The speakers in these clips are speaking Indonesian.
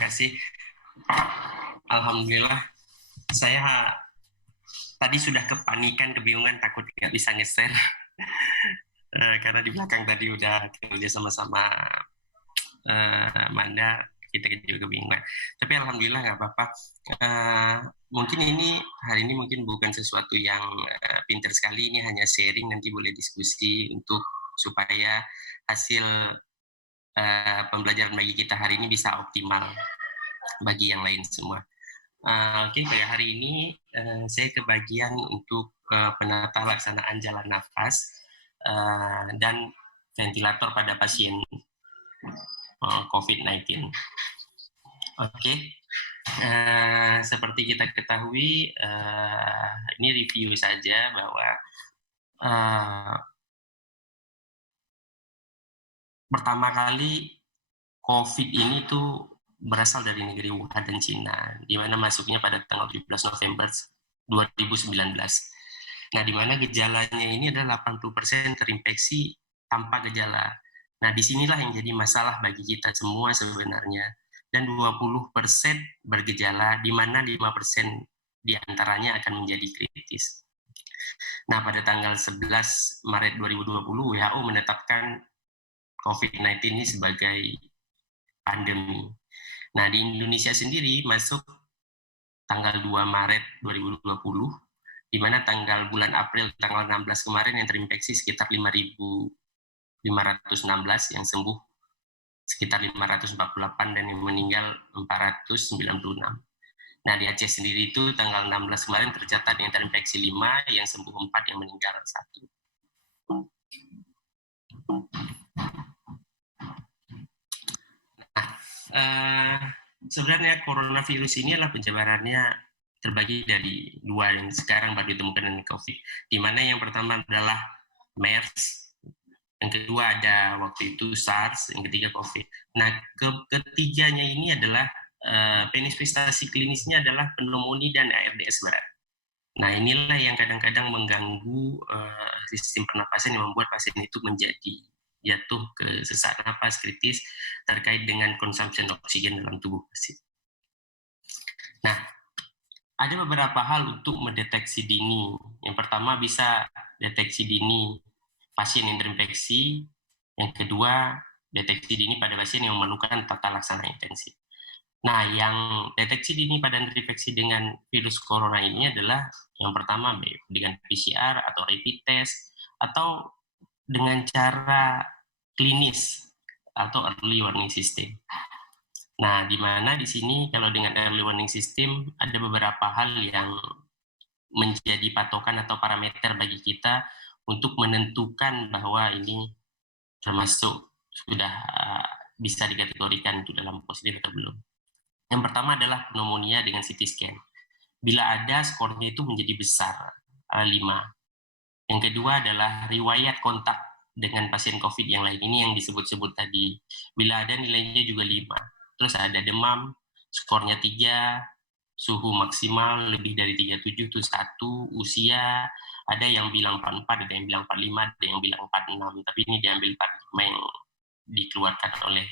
kasih. Alhamdulillah, saya tadi sudah kepanikan, kebingungan, takut nggak bisa nge-share. Karena di belakang tadi udah kerja sama-sama Manda, kita juga kebingungan. Tapi alhamdulillah nggak apa-apa. Mungkin hari ini mungkin bukan sesuatu yang pintar sekali, ini hanya sharing, nanti boleh diskusi untuk supaya hasil pembelajaran bagi kita hari ini bisa optimal bagi yang lain semua. Oke, pada hari ini saya kebagian untuk penata laksanaan jalan nafas dan ventilator pada pasien COVID-19. Oke, seperti kita ketahui, ini review saja bahwa pertama kali COVID ini tuh berasal dari negeri Wuhan dan Cina, di mana masuknya pada tanggal 17 November 2019. Nah, di mana gejalanya ini adalah 80% terinfeksi tanpa gejala. Nah, disinilah yang jadi masalah bagi kita semua sebenarnya. Dan 20% bergejala, di mana 5% diantaranya akan menjadi kritis. Nah, pada tanggal 11 Maret 2020, WHO menetapkan COVID-19 ini sebagai pandemi. Nah, di Indonesia sendiri masuk tanggal 2 Maret 2020, di mana bulan April tanggal 16 kemarin yang terinfeksi sekitar 5.516, yang sembuh sekitar 548 dan yang meninggal 496. Nah, di Aceh sendiri itu tanggal 16 kemarin tercatat yang terinfeksi 5, yang sembuh 4, yang meninggal 1. Sebenarnya coronavirus ini adalah penyebarannya terbagi dari dua yang sekarang baru ditemukan dengan COVID, di mana yang pertama adalah MERS, yang kedua ada waktu itu SARS, yang ketiga COVID. Nah, ketiganya ini adalah manifestasi klinisnya adalah pneumonia dan ARDS berat. Nah, inilah yang kadang-kadang mengganggu sistem pernapasan yang membuat pasien itu menjadi jatuh ke sesak napas kritis terkait dengan konsumsi oksigen dalam tubuh pasien. Nah, ada beberapa hal untuk mendeteksi dini. Yang pertama bisa deteksi dini pasien yang terinfeksi. Yang kedua, deteksi dini pada pasien yang memerlukan tata laksana intensif. Nah, yang deteksi dini pada terinfeksi dengan virus corona ini adalah yang pertama dengan PCR atau rapid test atau dengan cara klinis atau early warning system. Nah, di mana di sini kalau dengan early warning system ada beberapa hal yang menjadi patokan atau parameter bagi kita untuk menentukan bahwa ini termasuk sudah bisa dikategorikan itu dalam positif atau belum. Yang pertama adalah pneumonia dengan CT scan. Bila ada, skornya itu menjadi besar, 5. Yang kedua adalah riwayat kontak dengan pasien COVID yang lain. Ini yang disebut-sebut tadi. Bila ada, nilainya juga 5. Terus ada demam, skornya 3, suhu maksimal lebih dari 37 itu 1, usia, ada yang bilang 44, ada yang bilang 45, ada yang bilang 46. Tapi ini diambil 45 yang dikeluarkan oleh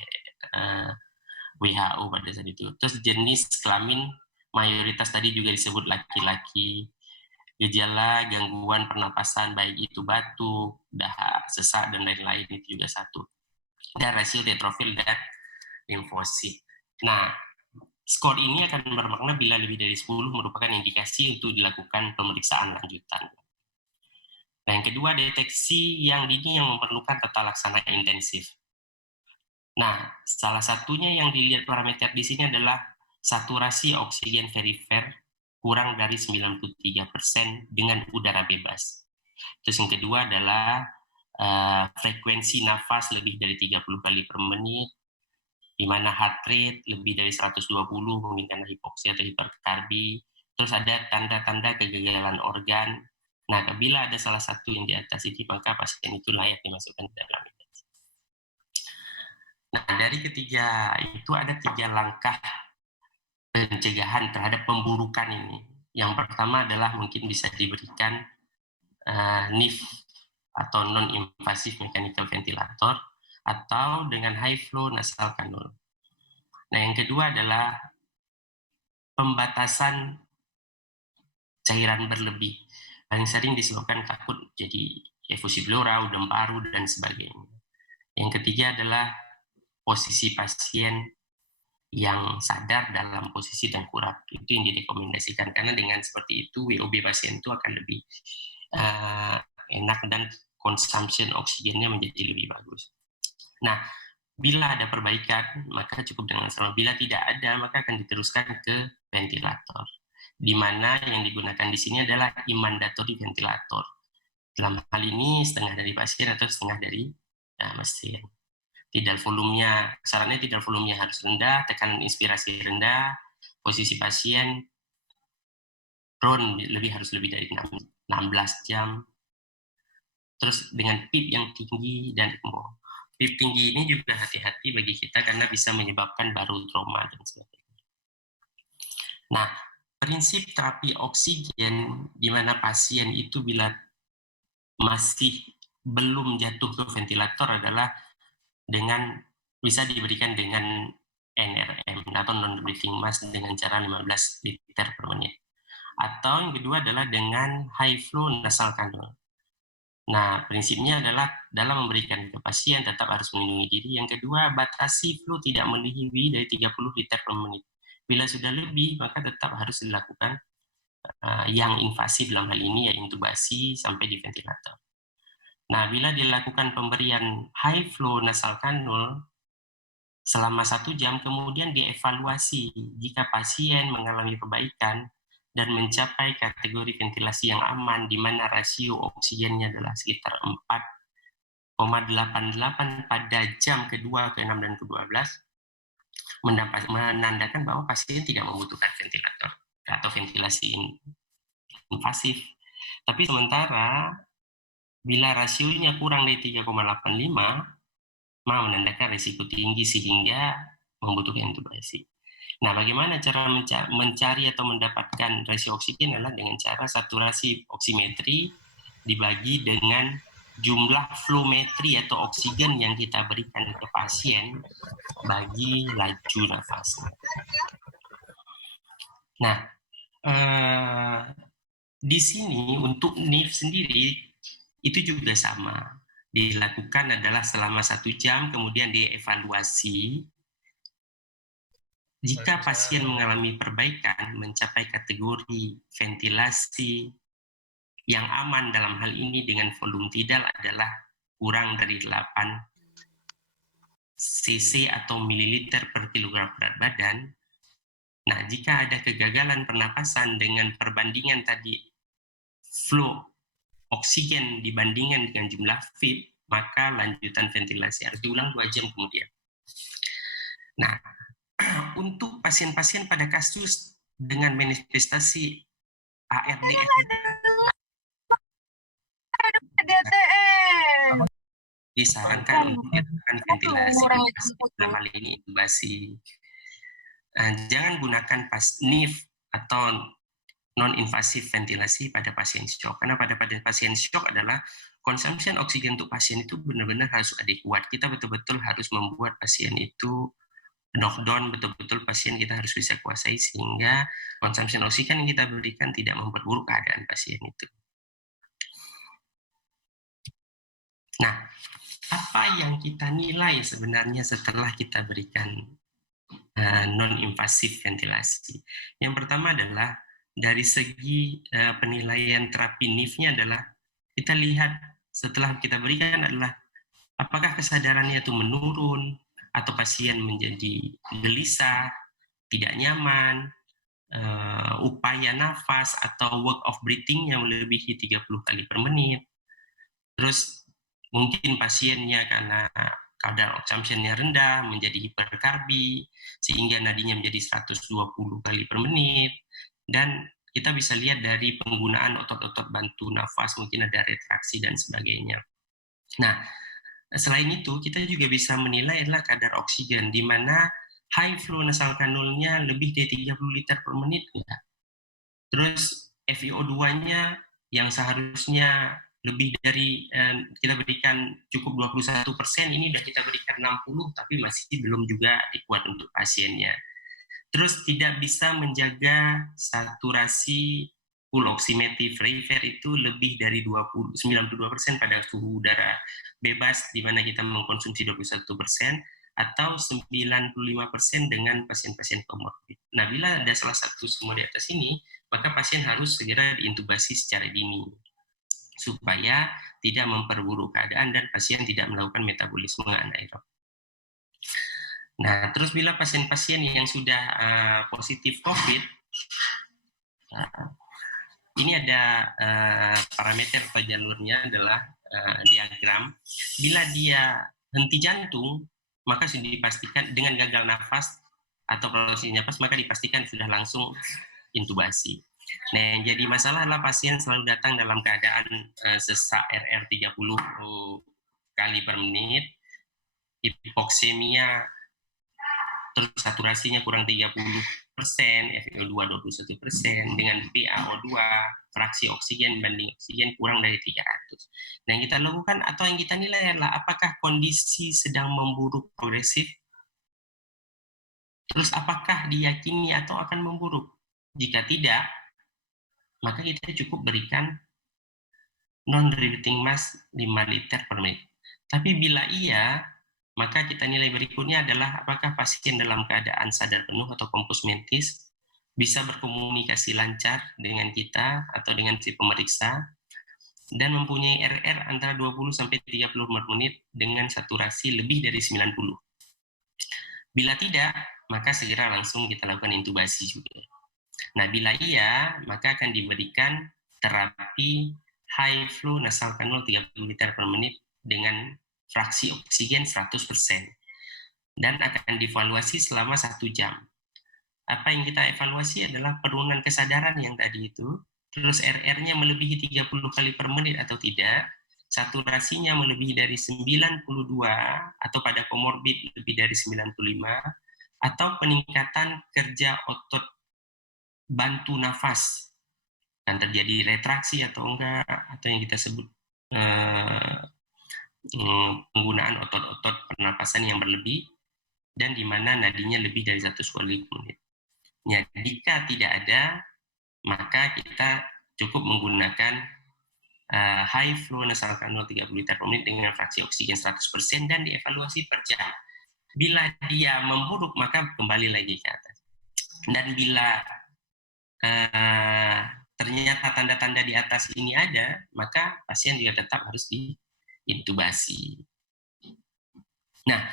WHO pada saat itu. Terus jenis kelamin mayoritas tadi juga disebut laki-laki. Gejala gangguan pernapasan baik itu batuk, dahak, sesak dan lain-lain itu juga 1. Dan rasio neutrofil dan limfosit. Nah, skor ini akan bermakna bila lebih dari 10 merupakan indikasi untuk dilakukan pemeriksaan lanjutan. Nah, yang kedua, deteksi yang dini yang memerlukan tata laksana intensif. Nah, salah satunya yang dilihat parameter di sini adalah saturasi oksigen perifer kurang dari 93% dengan udara bebas. Terus yang kedua adalah frekuensi nafas lebih dari 30 kali per menit, di mana heart rate lebih dari 120 mungkin karena hipoksia atau hiperkarbi. Terus ada tanda-tanda kegagalan organ. Nah, bila ada salah satu yang di atas ini, maka pasien itu layak dimasukkan ke dalam intensif. Nah, dari ketiga itu ada 3 langkah pencegahan terhadap pemburukan ini. Yang pertama adalah mungkin bisa diberikan NIF atau non-invasive mechanical ventilator atau dengan high flow nasal kanul. Nah, yang kedua adalah pembatasan cairan berlebih. Paling sering disebabkan takut jadi efusi pleura, udem paru, dan sebagainya. Yang ketiga adalah posisi pasien yang sadar dalam posisi tengkurap. Itu yang direkomendasikan, karena dengan seperti itu WOB pasien itu akan lebih enak dan consumption oksigennya menjadi lebih bagus. Nah, bila ada perbaikan, maka cukup dengan selama. Bila tidak ada, maka akan diteruskan ke ventilator, di mana yang digunakan di sini adalah imandatory ventilator. Dalam hal ini setengah dari pasien atau setengah dari mesin. Tidal volumenya, syaratnya tidal volumenya harus rendah, tekanan inspirasi rendah, posisi pasien RON harus lebih dari 16 jam, terus dengan PIP yang tinggi dan ECMO. PIP tinggi ini juga hati-hati bagi kita karena bisa menyebabkan baru trauma dan sebagainya. Nah, prinsip terapi oksigen di mana pasien itu bila masih belum jatuh ke ventilator adalah dengan bisa diberikan dengan NRM atau non-breathing mask dengan cara 15 liter per menit. Atau yang kedua adalah dengan high flow nasal cannula. Nah, prinsipnya adalah dalam memberikan ke pasien tetap harus melindungi diri. Yang kedua, batasi flow tidak melebihi dari 30 liter per menit. Bila sudah lebih, maka tetap harus dilakukan yang invasif dalam hal ini, yaitu intubasi sampai di ventilator. Nah, bila dilakukan pemberian high flow nasal cannula selama 1 jam, kemudian dievaluasi jika pasien mengalami perbaikan dan mencapai kategori ventilasi yang aman, di mana rasio oksigennya adalah sekitar 4,88 pada jam kedua, ke-6, dan ke-12, menandakan bahwa pasien tidak membutuhkan ventilator atau ventilasi invasif. Tapi sementara bila rasionya kurang dari 3,85, maka menandakan risiko tinggi sehingga membutuhkan intubasi. Nah, bagaimana cara mencari atau mendapatkan rasio oksigen adalah dengan cara saturasi oksimetri dibagi dengan jumlah flowmetri atau oksigen yang kita berikan ke pasien bagi laju nafasnya. Nah, di sini untuk NIF sendiri itu juga sama. Dilakukan adalah selama 1 jam, kemudian dievaluasi. Jika pasien mengalami perbaikan, mencapai kategori ventilasi yang aman dalam hal ini dengan volume tidal adalah kurang dari 8 cc atau mililiter per kilogram berat badan. Nah, jika ada kegagalan pernapasan dengan perbandingan tadi flow oksigen dibandingkan dengan jumlah feed, maka lanjutan ventilasi harus diulang 2 jam kemudian. Nah, untuk pasien-pasien pada kasus dengan manifestasi ARDS disarankan untuk dilakukan ventilasi dalam hal ini intubasi. Jangan gunakan NIF atau non-invasif ventilasi pada pasien shock, karena pada pasien shock adalah consumption oksigen untuk pasien itu benar-benar harus adekuat. Kita betul-betul harus membuat pasien itu knockdown, betul-betul pasien kita harus bisa kuasai sehingga consumption oksigen yang kita berikan tidak memperburuk keadaan pasien itu. Nah, apa yang kita nilai sebenarnya setelah kita berikan non-invasif ventilasi? Yang pertama adalah dari segi penilaian terapi NIF-nya adalah kita lihat setelah kita berikan adalah apakah kesadarannya itu menurun atau pasien menjadi gelisah, tidak nyaman, upaya nafas atau work of breathing yang melebihi 30 kali per menit. Terus mungkin pasiennya karena kadar consumption-nya rendah menjadi hiperkarbi sehingga nadinya menjadi 120 kali per menit. Dan kita bisa lihat dari penggunaan otot-otot bantu nafas, mungkin ada retraksi dan sebagainya. Nah, selain itu kita juga bisa menilai adalah kadar oksigen, di mana high flow nasal cannula-nya lebih dari 30 liter per menit. Terus FiO2-nya yang seharusnya lebih dari kita berikan cukup 21%, ini udah kita berikan 60, tapi masih belum juga dikuat untuk pasiennya. Terus tidak bisa menjaga saturasi full oximetric Freyfair itu lebih dari 92% pada suhu udara bebas, di mana kita mengkonsumsi 21%, atau 95% dengan pasien-pasien komorbid. Nah, bila ada salah satu semua di atas ini, maka pasien harus segera diintubasi secara dini, supaya tidak memperburuk keadaan dan pasien tidak melakukan metabolisme anaerob. Nah, terus bila pasien-pasien yang sudah positif COVID, ini ada parameter atau jalurnya adalah diagram. Bila dia henti jantung, maka sudah dipastikan dengan gagal nafas atau proses nafas, maka dipastikan sudah langsung intubasi. Nah, yang jadi masalah adalah pasien selalu datang dalam keadaan sesak RR 30 kali per menit, hipoksemia, terus saturasinya kurang 30%, FiO2 21%, dengan PaO2, fraksi oksigen banding oksigen kurang dari 300. Nah, yang kita lakukan atau yang kita nilai adalah apakah kondisi sedang memburuk progresif, terus apakah diyakini atau akan memburuk. Jika tidak, maka kita cukup berikan non-repeating mass 5 liter per menit. Tapi bila iya, maka kita nilai berikutnya adalah apakah pasien dalam keadaan sadar penuh atau kompos mentis, bisa berkomunikasi lancar dengan kita atau dengan si pemeriksa, dan mempunyai RR antara 20-30 menit dengan saturasi lebih dari 90. Bila tidak, maka segera langsung kita lakukan intubasi juga. Nah, bila iya, maka akan diberikan terapi high flow nasal kanul 30 liter per menit dengan fraksi oksigen 100%. Dan akan dievaluasi selama 1 jam. Apa yang kita evaluasi adalah penurunan kesadaran yang tadi itu, terus RR-nya melebihi 30 kali per menit atau tidak, saturasinya melebihi dari 92 atau pada komorbid lebih dari 95, atau peningkatan kerja otot bantu nafas, dan terjadi retraksi atau enggak, atau yang kita sebut penggunaan otot-otot pernapasan yang berlebih, dan di mana nadinya lebih dari 1 kali per menit. Ya, jika tidak ada, maka kita cukup menggunakan high flow nasal kanul 30 liter per menit dengan fraksi oksigen 100% dan dievaluasi per jam. Bila dia memburuk, maka kembali lagi ke atas. Dan bila ternyata tanda-tanda di atas ini ada, maka pasien juga tetap harus diintubasi. Nah,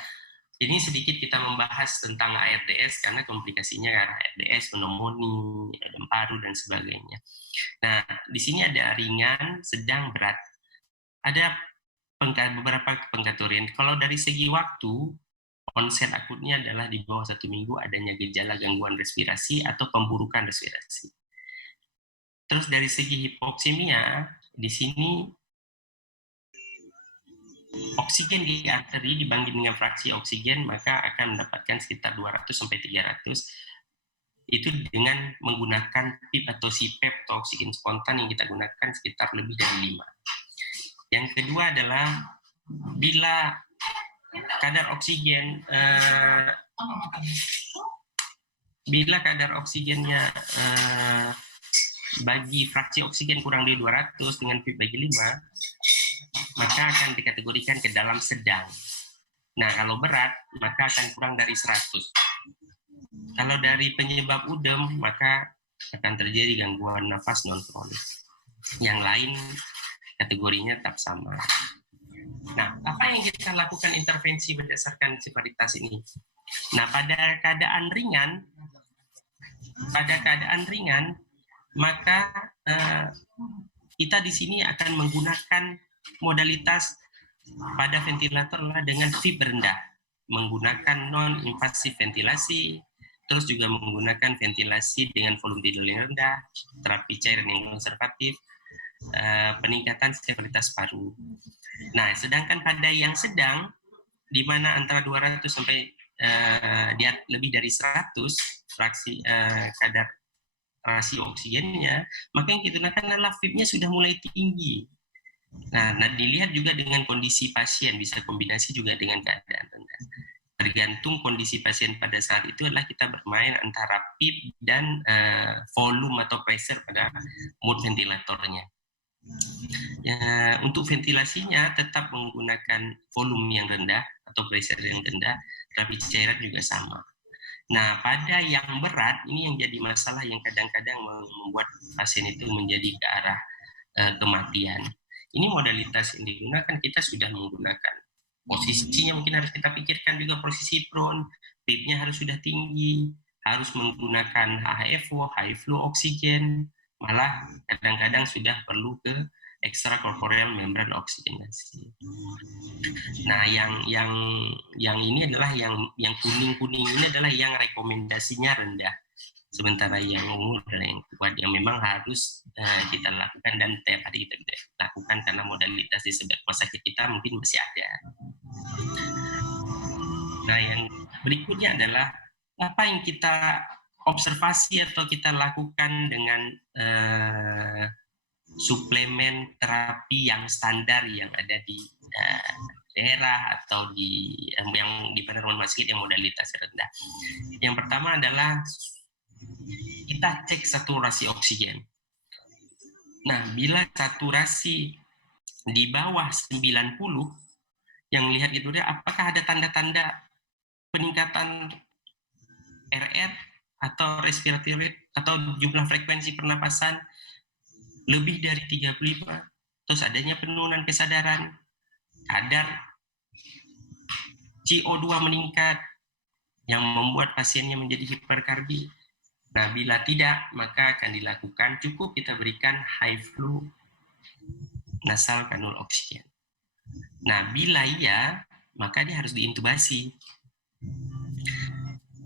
ini sedikit kita membahas tentang ARDS karena komplikasinya karena ARDS, pneumonia, demam paru, dan sebagainya. Nah, di sini ada ringan, sedang, berat. Ada beberapa pengkategorian. Kalau dari segi waktu, onset akutnya adalah di bawah 1 minggu adanya gejala gangguan respirasi atau pemburukan respirasi. Terus dari segi hipoksemia, di sini oksigen di arteri dibanding dengan fraksi oksigen, maka akan mendapatkan sekitar 200-300. Itu dengan menggunakan PIP atau CPAP atau oksigen spontan yang kita gunakan sekitar lebih dari 5. Yang kedua adalah bila kadar oksigennya bagi fraksi oksigen kurang dari 200 dengan PIP bagi 5, maka akan dikategorikan ke dalam sedang. Nah, kalau berat, maka akan kurang dari 100. Kalau dari penyebab udem, maka akan terjadi gangguan nafas non-kronis. Yang lain kategorinya tetap sama. Nah, apa yang kita lakukan intervensi berdasarkan severitas ini? Nah, pada keadaan ringan, maka kita di sini akan menggunakan modalitas pada ventilator dengan FIB rendah, menggunakan non-invasif ventilasi, terus juga menggunakan ventilasi dengan volume tidur yang rendah, terapi cairan yang konservatif, peningkatan severitas paru. Nah, sedangkan pada yang sedang, di mana antara 200 sampai lebih dari 100 fraksi kadar rasio oksigennya, maka yang kita gunakan adalah FIB-nya sudah mulai tinggi. Nah, dilihat juga dengan kondisi pasien, bisa kombinasi juga dengan keadaan rendah. Tergantung kondisi pasien pada saat itu adalah kita bermain antara PIP dan volume atau pressure pada mode ventilatornya. Ya, untuk ventilasinya tetap menggunakan volume yang rendah atau pressure yang rendah, tapi cairan juga sama. Nah, pada yang berat, ini yang jadi masalah yang kadang-kadang membuat pasien itu menjadi ke arah kematian. Ini modalitas yang digunakan, kita sudah menggunakan. Posisinya mungkin harus kita pikirkan juga posisi prone, PIP-nya harus sudah tinggi, harus menggunakan HFO, high flow oksigen, malah kadang-kadang sudah perlu ke extracorporeal membran oksigenasi. Nah, yang ini adalah yang kuning-kuning ini adalah yang rekomendasinya rendah. Sementara yang ungu adalah yang kuat, yang memang harus kita lakukan dan tiap hari kita lakukan karena modalitas di sebelah rumah sakit kita mungkin masih ada. Nah, yang berikutnya adalah apa yang kita observasi atau kita lakukan dengan suplemen terapi yang standar yang ada di daerah atau yang di pada rumah sakit yang modalitas rendah. Yang pertama adalah kita cek saturasi oksigen. Nah, bila saturasi di bawah 90, yang lihat gitu dia, apakah ada tanda-tanda peningkatan RR atau respiratory rate atau jumlah frekuensi pernapasan lebih dari 35, terus adanya penurunan kesadaran, kadar CO2 meningkat yang membuat pasiennya menjadi hiperkarbi. Nah, bila tidak, maka akan dilakukan cukup kita berikan high flow nasal kanul oksigen. Nah, bila iya, maka dia harus diintubasi.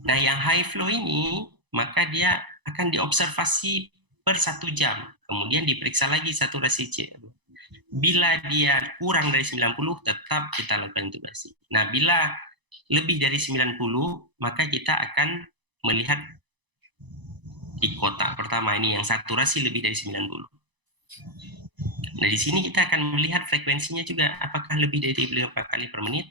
Nah, yang high flow ini, maka dia akan diobservasi per 1 jam. Kemudian diperiksa lagi saturasi CO2. Bila dia kurang dari 90, tetap kita lakukan intubasi. Nah, bila lebih dari 90, maka kita akan melihat di kotak pertama ini yang saturasi lebih dari 90. Nah, di sini kita akan melihat frekuensinya juga, apakah lebih dari 35 kali per menit,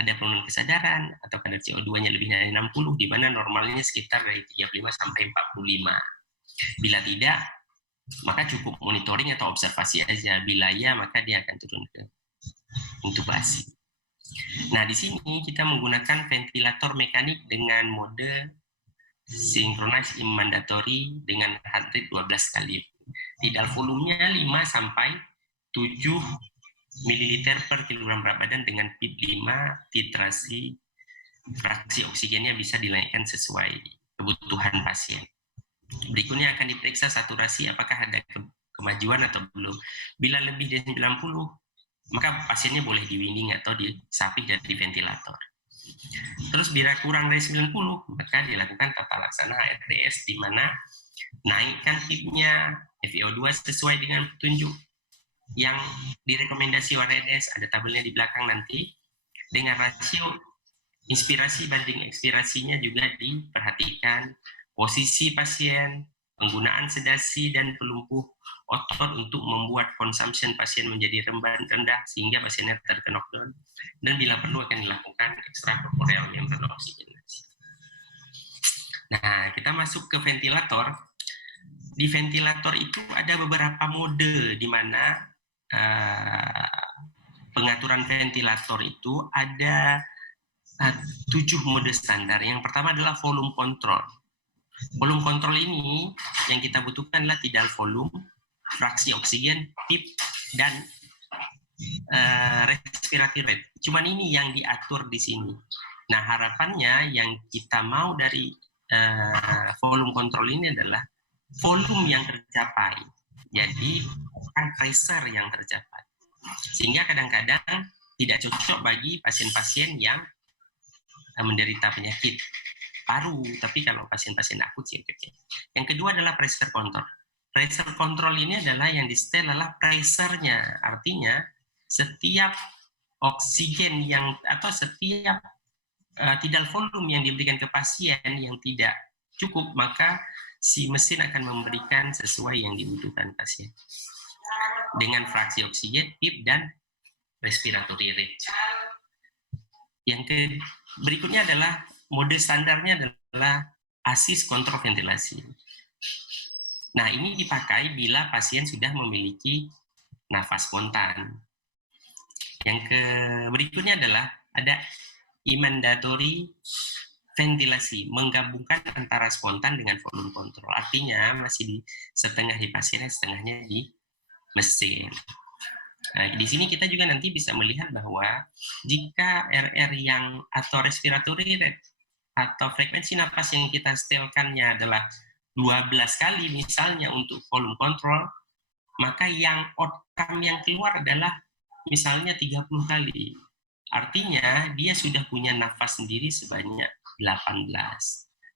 ada penurunan kesadaran, atau kadar CO2-nya lebih dari 60, di mana normalnya sekitar dari 35 sampai 45. Bila tidak, maka cukup monitoring atau observasi aja. Bila ya, maka dia akan turun ke intubasi. Nah, di sini kita menggunakan ventilator mekanik dengan mode synchronized mandatory dengan heart rate 12 kali. Tidal volumenya 5 sampai 7 ml per kilogram berat badan dengan PIP 5, titrasi fraksi oksigennya bisa dinaikkan sesuai kebutuhan pasien. Berikutnya akan diperiksa saturasi apakah ada kemajuan atau belum. Bila lebih dari 90, maka pasiennya boleh diwinding atau disapih dari ventilator. Terus bila kurang dari 90, maka dilakukan tata laksana HRDS, di mana naikkan PIP-nya, FiO2 sesuai dengan petunjuk yang direkomendasi ORS, ada tabelnya di belakang nanti, dengan rasio inspirasi banding ekspirasinya juga diperhatikan, posisi pasien, penggunaan sedasi dan pelumpuh otot untuk membuat consumption pasien menjadi rendah sehingga pasiennya terknockdown, dan bila perlu akan dilakukan extracorporeal membran oksigenasi. Nah, kita masuk ke ventilator. Di ventilator itu ada beberapa mode di mana pengaturan ventilator itu ada 7 mode standar. Yang pertama adalah volume control. Volume control ini yang kita butuhkan adalah tidal volume, fraksi oksigen, PIP, dan respiratory rate. Cuman ini yang diatur di sini. Nah, harapannya yang kita mau dari volume control ini adalah volume yang tercapai. Jadi bukan pressure yang tercapai. Sehingga kadang-kadang tidak cocok bagi pasien-pasien yang menderita penyakit paru, tapi kalau pasien-pasien akut sih oke. Yang kedua adalah pressure control. Pressure control ini adalah yang di-setel adalah pressure-nya. Artinya setiap oksigen yang atau setiap tidal volume yang diberikan ke pasien yang tidak cukup, maka si mesin akan memberikan sesuai yang dibutuhkan pasien. dengan fraksi oksigen, PIP, dan respiratory rate. Yang berikutnya adalah mode standarnya adalah ASIS kontrol ventilasi. Nah, ini dipakai bila pasien sudah memiliki nafas spontan. Yang berikutnya adalah ada mandatory ventilasi, menggabungkan antara spontan dengan volume kontrol. Artinya masih di setengah di pasien, setengahnya di mesin. Nah, di sini kita juga nanti bisa melihat bahwa jika RR yang atau respiratory rate atau frekuensi napas yang kita setelkannya adalah 12 kali misalnya untuk volume control, maka yang outcome yang keluar adalah misalnya 30 kali. Artinya dia sudah punya nafas sendiri sebanyak 18.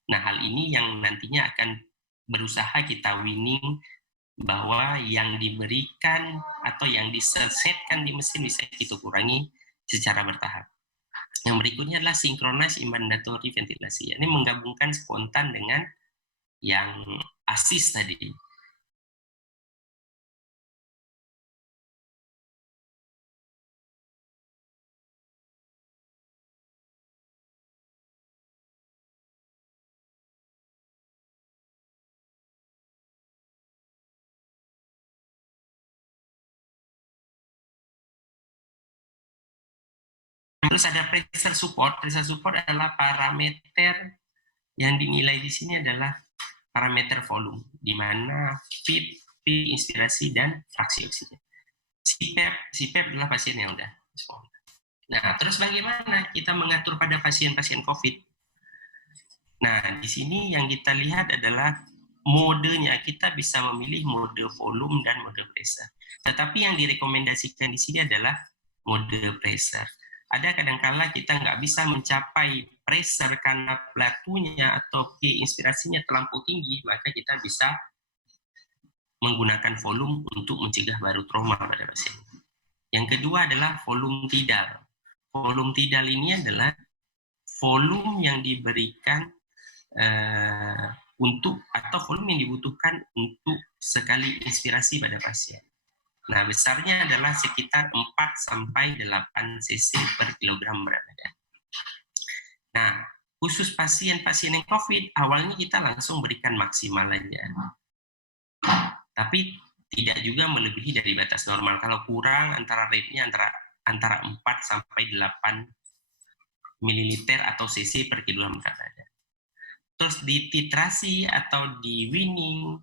Nah, hal ini yang nantinya akan berusaha kita winning bahwa yang diberikan atau yang disetkan di mesin bisa kita kurangi secara bertahap. Yang berikutnya adalah synchronized mandatory ventilasi. Ini menggabungkan spontan dengan yang ASIS tadi. Terus ada pressure support. Pressure support adalah parameter yang dinilai di sini adalah parameter volume, di mana PIP, inspirasi, dan fraksi oksigen. CPAP adalah pasien yang udah spontan. Nah, terus bagaimana kita mengatur pada pasien-pasien COVID? Nah, di sini yang kita lihat adalah modenya. Kita bisa memilih mode volume dan mode pressure. Tetapi yang direkomendasikan di sini adalah mode pressure. Ada kadangkala kita nggak bisa mencapai pressure karena platunya atau P inspirasinya terlampau tinggi, maka kita bisa menggunakan volume untuk mencegah baru trauma pada pasien. Yang kedua adalah volume tidal. Volume tidal ini adalah volume yang diberikan untuk atau volume yang dibutuhkan untuk sekali inspirasi pada pasien. Nah, besarnya adalah sekitar 4-8 cc per kilogram berat badan. Nah, khusus pasien-pasien yang COVID, awalnya kita langsung berikan maksimal aja. Tapi tidak juga melebihi dari batas normal. Kalau kurang, antara rate-nya antara 4-8 ml atau cc per kilogram berat badan. Terus di titrasi atau di weaning,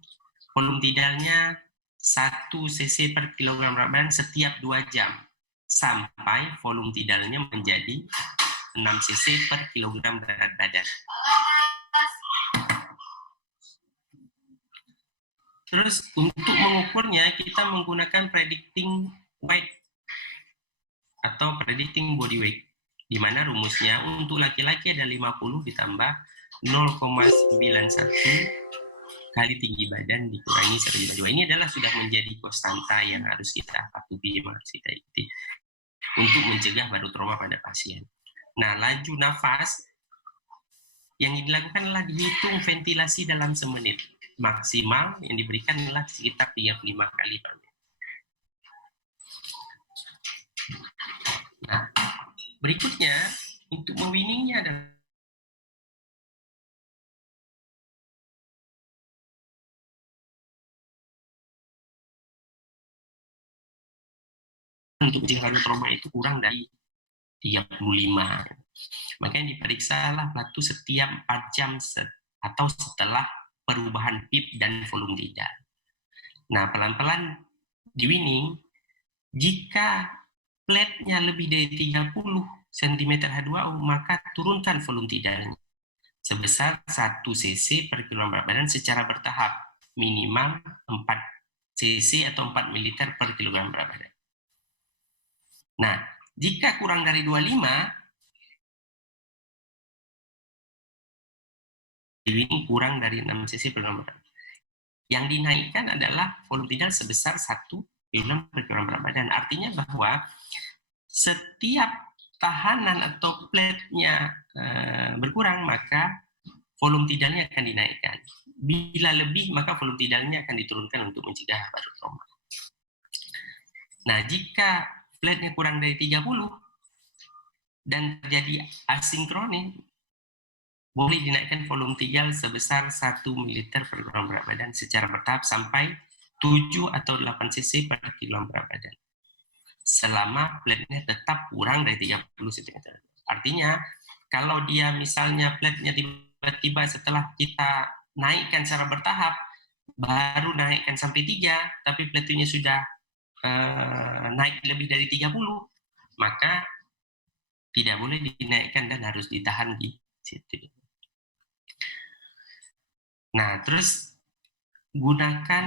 volume tidalnya 1 cc per kilogram berat badan setiap 2 jam sampai volume tidalnya menjadi 6 cc per kilogram berat badan. Terus untuk mengukurnya kita menggunakan predicting weight atau predicting body weight, di mana rumusnya untuk laki-laki ada 50 ditambah 0,91 kali tinggi badan dikurangi 1,2. Ini adalah sudah menjadi konstanta yang harus kita patuhi, harus kita ikuti untuk mencegah baru trauma pada pasien. Nah, laju nafas yang dilakukan adalah dihitung ventilasi dalam semenit. Maksimal yang diberikan adalah sekitar 35 kali per menit. Nah, berikutnya untuk mewinningnya adalah untuk mencegah trauma itu kurang dari 35. Maka yang diperiksalah platu setiap 4 jam atau setelah perubahan PIP dan volume tidal. Nah, pelan-pelan di winning, jika plate-nya lebih dari 30 cm H2O, maka turunkan volume tidalnya sebesar 1 cc per kilogram berat badan secara bertahap, minimal 4 cc atau 4 ml per kilogram berat badan. Nah, jika kurang dari 25, ini kurang dari 6 cc per kilogram berat badan. Yang dinaikkan adalah volume tidal sebesar 1 kg per kilogram berat badan. Artinya bahwa setiap tahanan atau plate-nya berkurang, maka volume tidalnya akan dinaikkan. Bila lebih, maka volume tidalnya akan diturunkan untuk mencegah baru trauma. Nah, jika plate-nya kurang dari 30 dan terjadi asinkronis, boleh dinaikkan volume tigel sebesar 1 ml per kilogram berat badan secara bertahap sampai 7 atau 8 cc per kilogram berat badan. Selama plate-nya tetap kurang dari 30 cm. Artinya, kalau dia misalnya plate-nya tiba-tiba setelah kita naikkan secara bertahap, baru naikkan sampai 3, tapi plate-nya sudah naik lebih dari 30, maka tidak boleh dinaikkan dan harus ditahan di situ. Nah, terus gunakan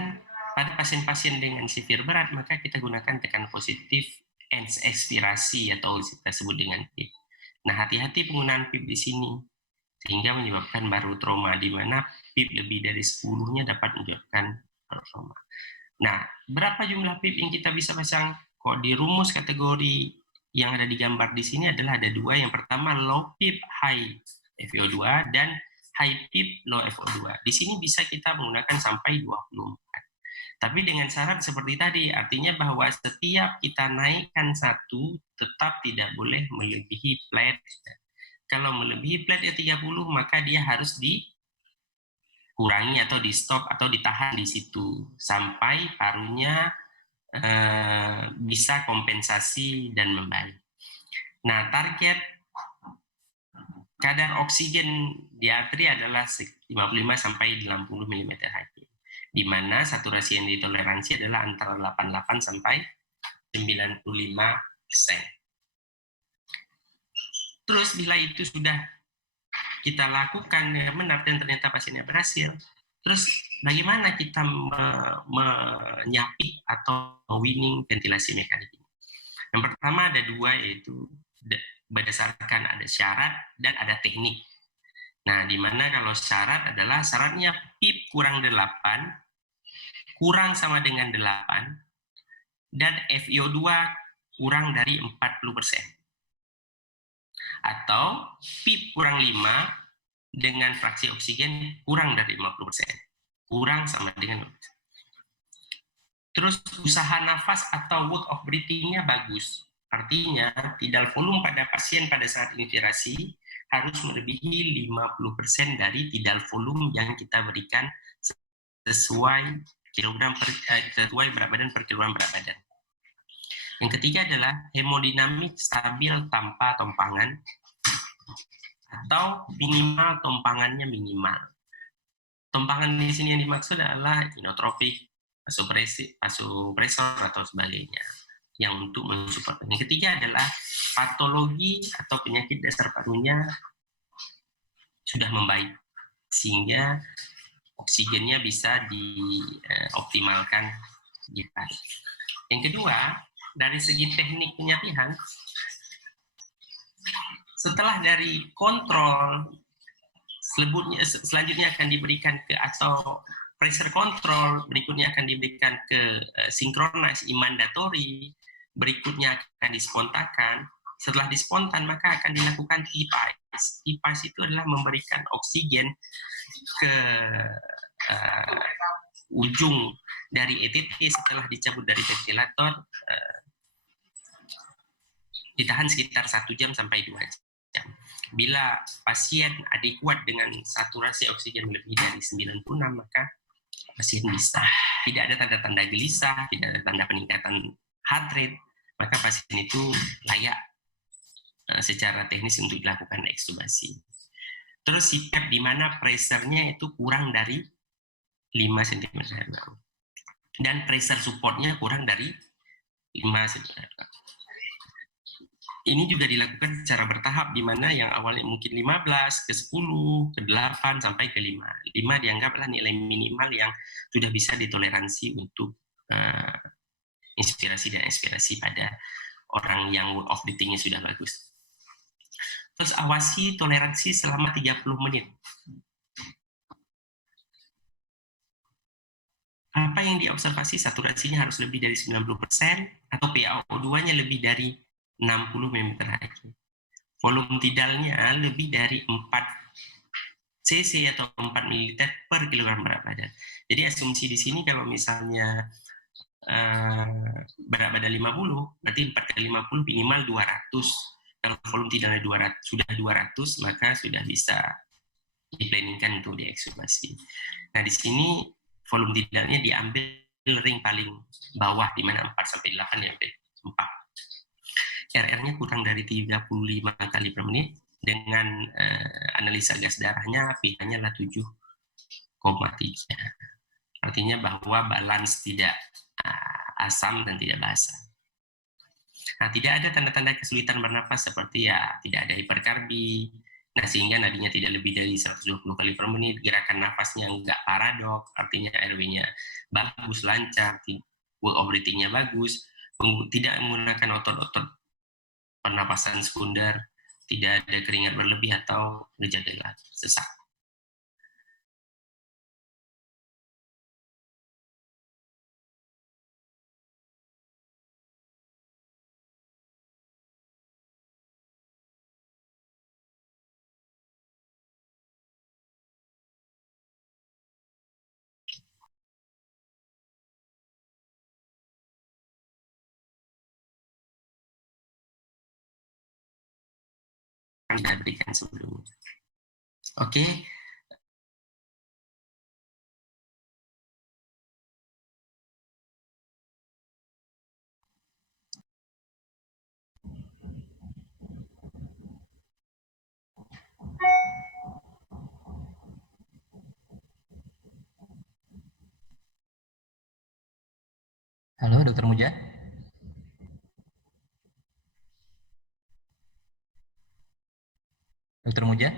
pada pasien-pasien dengan severe berat, maka kita gunakan tekanan positif ekspirasi atau kita sebut dengan PIP. Nah, hati-hati penggunaan PIP di sini sehingga menyebabkan baru trauma, di mana PIP lebih dari 10-nya dapat menyebabkan trauma. Nah, berapa jumlah PIP yang kita bisa pasang? Kok di rumus kategori yang ada di gambar di sini adalah ada 2. Yang pertama low PIP high FiO2 dan high PIP low FiO2. Di sini bisa kita menggunakan sampai 24. Tapi dengan syarat seperti tadi, artinya bahwa setiap kita naikkan satu, tetap tidak boleh melebihi plate. Kalau melebihi plate 30, maka dia harus dikurangi atau di stop atau ditahan di situ sampai parunya bisa kompensasi dan membaik. Nah, target kadar oksigen di arteri adalah 55 sampai 60 mm/Hg, di mana saturasi yang ditoleransi adalah antara 88 sampai 95%. Terus bila itu sudah kita lakukan ya benar dan ternyata pasiennya berhasil, terus bagaimana kita menyapit atau winning ventilasi mekanik ini? Yang pertama ada 2, yaitu berdasarkan ada syarat dan ada teknik. Nah, di mana kalau syarat adalah syaratnya PIP kurang 8, kurang sama dengan 8, dan FiO2 kurang dari 40%. Atau PIP kurang 5 dengan fraksi oksigen kurang dari 50%. Kurang sama dengan 50%. Terus usaha nafas atau work of breathing-nya bagus. Artinya, tidal volume pada pasien pada saat inspirasi harus melebihi 50% dari tidal volume yang kita berikan sesuai berat badan per kilogram berat badan. Yang ketiga adalah hemodinamik stabil tanpa tompangan atau minimal tompangannya minimal. Tompangan di sini yang dimaksud adalah inotropik, vasopresor atau sebagainya yang untuk mensupport. Yang ketiga adalah patologi atau penyakit dasar parunya sudah membaik sehingga oksigennya bisa dioptimalkan di paru. Yang kedua, dari segi teknik penyapihan, setelah dari kontrol, selanjutnya akan diberikan ke atau pressure control, berikutnya akan diberikan ke synchronize imandatory, berikutnya akan dispontakan. Setelah dispontan, maka akan dilakukan T-PACE. T-PACE itu adalah memberikan oksigen ke ujung dari ETT setelah dicabut dari ventilator, ditahan sekitar 1 jam sampai 2 jam. Bila pasien adekuat dengan saturasi oksigen lebih dari 96, maka pasien bisa. Tidak ada tanda-tanda gelisah, tidak ada tanda peningkatan heart rate, maka pasien itu layak secara teknis untuk dilakukan ekstubasi. Terus CPAP di mana pressure-nya itu kurang dari 5 cm dan pressure support-nya kurang dari 5 cm. Ini juga dilakukan secara bertahap, di mana yang awalnya mungkin 15, ke 10, ke 8, sampai ke 5. 5 dianggaplah nilai minimal yang sudah bisa ditoleransi untuk inspirasi dan ekspirasi pada orang yang work of breathing-nya sudah bagus. Terus awasi toleransi selama 30 menit. Apa yang diobservasi? Saturasinya harus lebih dari 90% atau PaO2-nya lebih dari 60 mmHg. Volume tidalnya lebih dari 4 cc atau 4 ml per kilogram berat badan. Jadi asumsi di sini kalau misalnya berat badan 50, berarti 4 kali 50 minimal 200. Kalau volume tidaknya 200, sudah 200, maka sudah bisa diplanningkan untuk diekshumasi. Nah, di sini volume tidaknya diambil ring paling bawah, di mana 4 sampai 8 diambil 4. RR-nya kurang dari 35 kali per menit, dengan analisa gas darahnya pH-nya adalah 7,3. Artinya bahwa balance, tidak asam dan tidak basa. Nah, tidak ada tanda-tanda kesulitan bernapas seperti tidak ada hiperkarbi. Nah, sehingga nadinya tidak lebih dari 120 kali per menit, gerakan nafasnya enggak paradok, artinya RW-nya bagus, lancar, work of breathing-nya bagus, tidak menggunakan otot-otot pernapasan sekunder, tidak ada keringat berlebih atau gejala sesak. Anda berikan sebelumnya. Oke. Halo, Dokter Muja. Dokter Muja.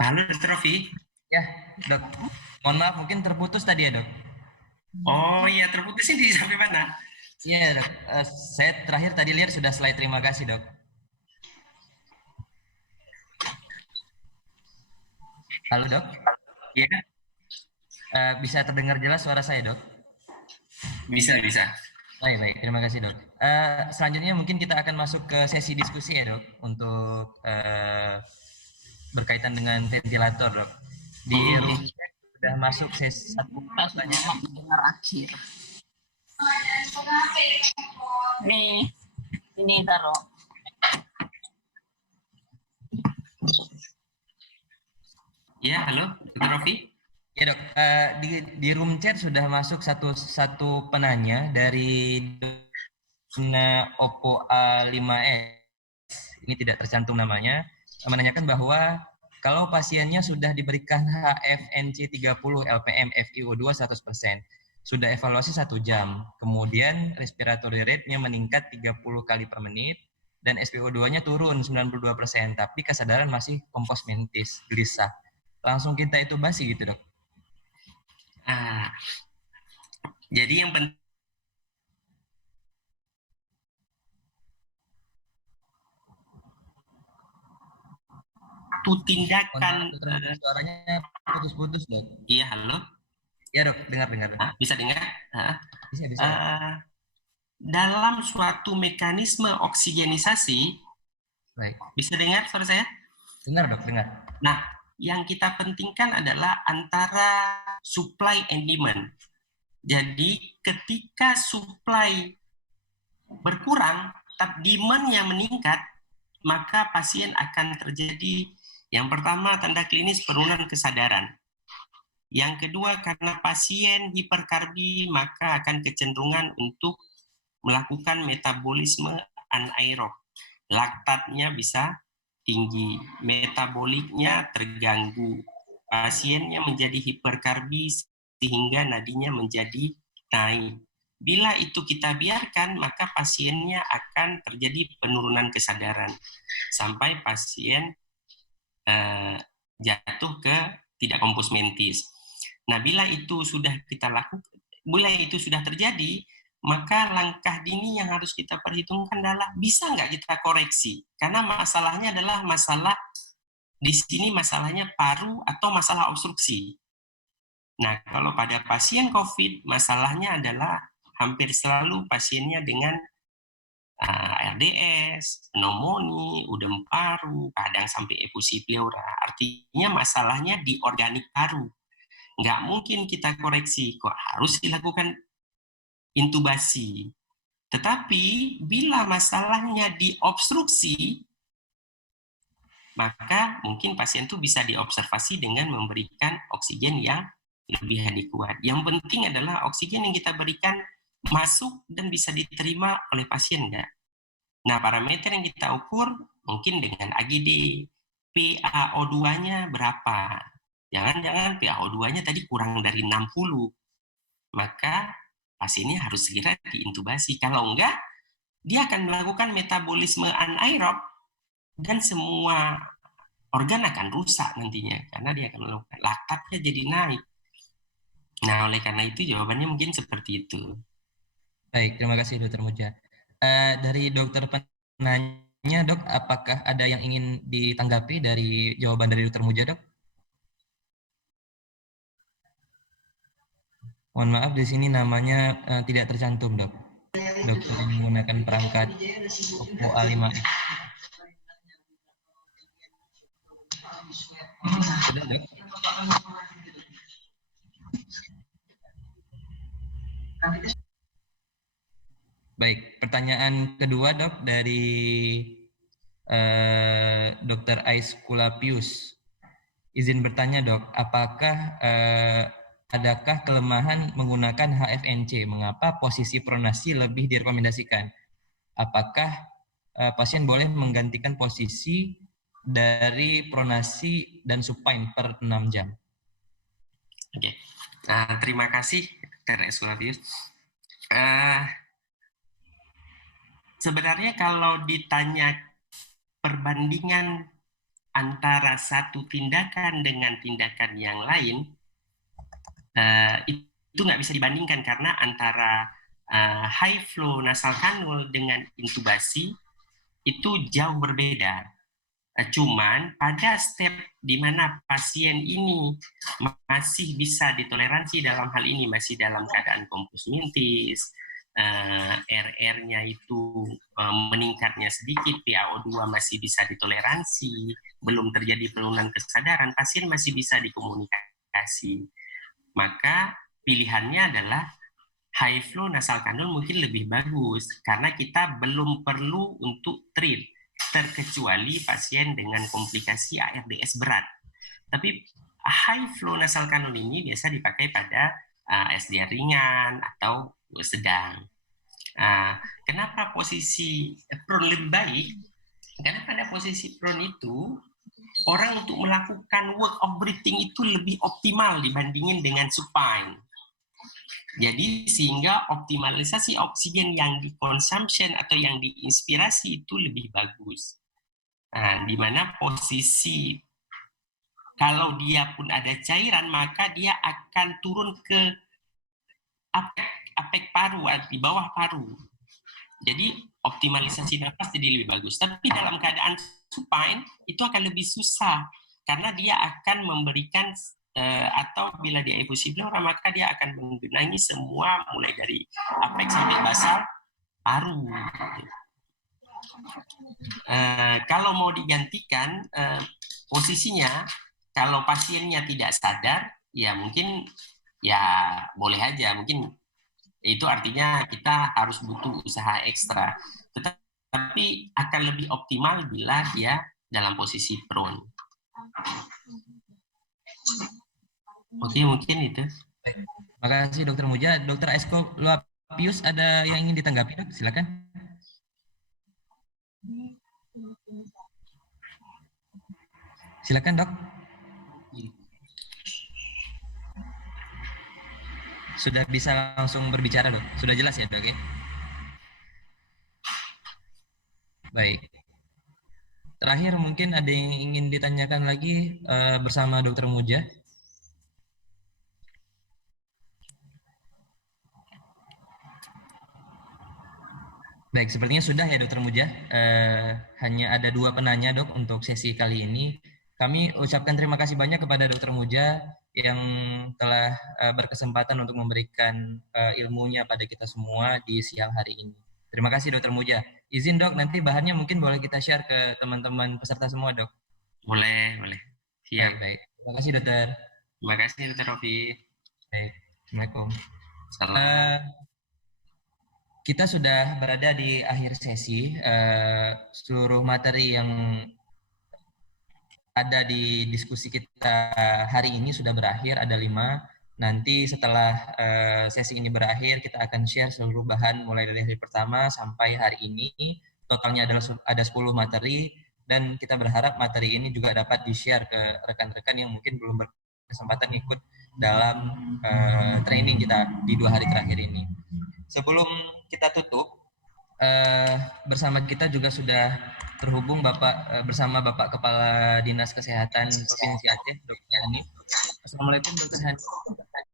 Halo, Dokter Rofi. Ya, Dok. Mohon maaf, mungkin terputus tadi ya, Dok. Oh iya, terputus ini sampai mana? Iya, Dok. Saya terakhir tadi lihat sudah slide terima kasih, Dok. Halo, Dok. Iya. Bisa terdengar jelas suara saya, Dok? Bisa. Baik. Terima kasih, Dok. Selanjutnya mungkin kita akan masuk ke sesi diskusi ya, Dok, untuk berkaitan dengan ventilator, Dok. Di room chat sudah masuk sesi satu pertanyaan. Dengar akhir. Nih, ini taruh. Iya, halo, Dokter Rofi. Ya, Dok. Di room chat sudah masuk satu penanya dari Oppo A5s. Ini tidak tercantum namanya, menanyakan bahwa kalau pasiennya sudah diberikan HFNC 30 LPM FiO2 100%, sudah evaluasi 1 jam, kemudian respiratory rate-nya meningkat 30 kali per menit, dan SpO2-nya turun 92%, tapi kesadaran masih kompos mentis, gelisah. Langsung kita itu basi gitu, Dok? Jadi yang penting tindakan. Suaranya putus-putus, Dok. Iya, halo. Iya, Dok, dengar. Bisa dengar? Bisa. Dalam suatu mekanisme oksigenisasi, Baik. bisa dengar suara saya? Dengar, Dok, dengar. Nah, yang kita pentingkan adalah antara supply and demand. Jadi ketika supply berkurang, tapi demand-nya meningkat, maka pasien akan terjadi, yang pertama, tanda klinis penurunan kesadaran. Yang kedua, karena pasien hiperkarbi, maka akan kecenderungan untuk melakukan metabolisme anaerob. Laktatnya bisa tinggi, metaboliknya terganggu, pasiennya menjadi hiperkarbi sehingga nadinya menjadi naik. Bila itu kita biarkan, maka pasiennya akan terjadi penurunan kesadaran sampai pasien jatuh ke tidak kompos mentis. Nah, bila itu sudah kita lakukan, bila itu sudah terjadi, maka langkah dini yang harus kita perhitungkan adalah bisa nggak kita koreksi? Karena masalahnya adalah masalah di sini, masalahnya paru atau masalah obstruksi. Nah, kalau pada pasien COVID, masalahnya adalah hampir selalu pasiennya dengan RDS, pneumonia, udem paru, kadang sampai efusi pleura. Artinya masalahnya di organik paru. Nggak mungkin kita koreksi, kok harus dilakukan intubasi. Tetapi bila masalahnya di obstruksi, maka mungkin pasien itu bisa diobservasi dengan memberikan oksigen yang lebih adekuat. Yang penting adalah oksigen yang kita berikan masuk dan bisa diterima oleh pasien enggak. Nah, parameter yang kita ukur mungkin dengan AGD, PaO2-nya berapa. Jangan-jangan PaO2-nya tadi kurang dari 60. Maka pasiennya harus segera diintubasi. Kalau enggak, dia akan melakukan metabolisme anaerob dan semua organ akan rusak nantinya karena dia akan melakukan laktatnya jadi naik. Nah, oleh karena itu jawabannya mungkin seperti itu. Baik, terima kasih Dokter Muja. Dari dokter penanya, Dok, apakah ada yang ingin ditanggapi dari jawaban dari Dokter Muja, Dok? Mohon maaf, di sini namanya tidak tercantum, Dok. Dokter yang menggunakan perangkat Oppo A5X. Sudah, Dok? Baik, pertanyaan kedua, Dok, dari Dr. Ais Kulapius. Izin bertanya, Dok, apakah adakah kelemahan menggunakan HFNC? Mengapa posisi pronasi lebih direkomendasikan? Apakah pasien boleh menggantikan posisi dari pronasi dan supine per 6 jam? Oke. Terima kasih, Dr. Ais Kulapius. Sebenarnya kalau ditanya perbandingan antara satu tindakan dengan tindakan yang lain, itu nggak bisa dibandingkan karena antara high flow nasal kanul dengan intubasi itu jauh berbeda. Cuman pada step di mana pasien ini masih bisa ditoleransi dalam hal ini, masih dalam keadaan kompus mintis, RR-nya itu meningkatnya sedikit, PaO2 masih bisa ditoleransi, belum terjadi penurunan kesadaran, pasien masih bisa dikomunikasi. Maka pilihannya adalah high flow nasal kanul mungkin lebih bagus karena kita belum perlu untuk treat terkecuali pasien dengan komplikasi ARDS berat. Tapi high flow nasal kanul ini biasa dipakai pada SDR ringan atau sedang. Kenapa posisi prone lebih baik? Karena pada posisi prone itu orang untuk melakukan work of breathing itu lebih optimal dibandingin dengan supine. Jadi sehingga optimalisasi oksigen yang dikonsumsi atau yang diinspirasi itu lebih bagus. Di mana posisi kalau dia pun ada cairan maka dia akan turun ke apek paru, di bawah paru. Jadi optimalisasi nafas jadi lebih bagus. Tapi dalam keadaan supine itu akan lebih susah karena dia akan memberikan atau bila dia efusi pleura maka dia akan menggenangi semua mulai dari apek sampai basal paru. Kalau mau digantikan posisinya, kalau pasiennya tidak sadar, ya mungkin ya boleh aja, mungkin itu artinya kita harus butuh usaha ekstra. Tetapi akan lebih optimal bila dia dalam posisi prone. Oke, mungkin itu. Terima kasih Dokter Muja. Dokter Esko Luapius ada yang ingin ditanggapi, Dok? Silakan. Silakan, Dok. Sudah bisa langsung berbicara, Dok? Sudah jelas ya, Dok? Ya? Baik. Terakhir mungkin ada yang ingin ditanyakan lagi bersama Dokter Muja. Baik, sepertinya sudah ya Dokter Muja. Hanya ada 2 penanya, Dok, untuk sesi kali ini. Kami ucapkan terima kasih banyak kepada Dokter Muja yang telah berkesempatan untuk memberikan ilmunya pada kita semua di siang hari ini. Terima kasih Dokter Muja. Izin dok, nanti bahannya mungkin boleh kita share ke teman-teman peserta semua dok. Boleh, boleh. Siap. Baik. Terima kasih dokter. Terima kasih Dr. Rofi. Baik. Assalamualaikum. Salam. Kita sudah berada di akhir sesi. Seluruh materi yang ada di diskusi kita hari ini sudah berakhir, ada 5. Nanti setelah sesi ini berakhir, kita akan share seluruh bahan mulai dari hari pertama sampai hari ini. Totalnya ada 10 materi, dan kita berharap materi ini juga dapat di-share ke rekan-rekan yang mungkin belum berkesempatan ikut dalam training kita di 2 hari terakhir ini. Sebelum kita tutup, bersama kita juga sudah terhubung bersama Bapak Kepala Dinas Kesehatan Provinsi Aceh, Dr. Hanif. Assalamualaikum Dr. Hanif.